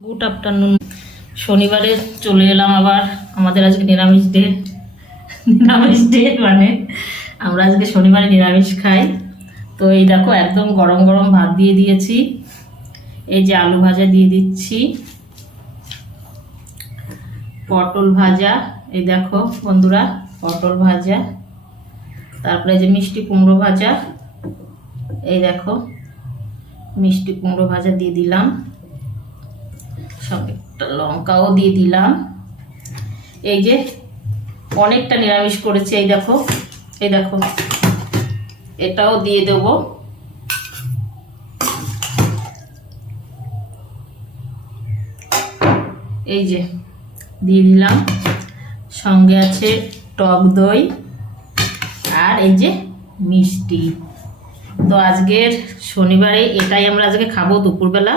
Good afternoon. শনিবারে চলে এলাম আবার। আমাদের আজকে নিরামিষ ডে। মানে আমরা আজকে শনিবারে নিরামিষ খাই। তো এই দেখো একদম গরম গরম ভাত দিয়ে দিয়েছি। এই যে আলু ভাজা দিয়ে দিচ্ছি, পটল ভাজা, এই দেখো বন্ধুরা পটল ভাজা, তারপরে যে মিষ্টি কুমড়ো ভাজা, এই দেখো মিষ্টি কুমড়ো ভাজা দিয়ে দিলাম, সঙ্গে একটা লঙ্কাও দিয়ে দিলাম। এই যে অনেকটা নিরামিষ করেছি, এই দেখো এটাও দিয়ে দেব। এই যে দিয়ে দিলাম, সঙ্গে আছে টক দই আর এই যে মিষ্টি। তো আজকের শনিবারে এটাই আমরা আজকে খাবো দুপুরবেলা।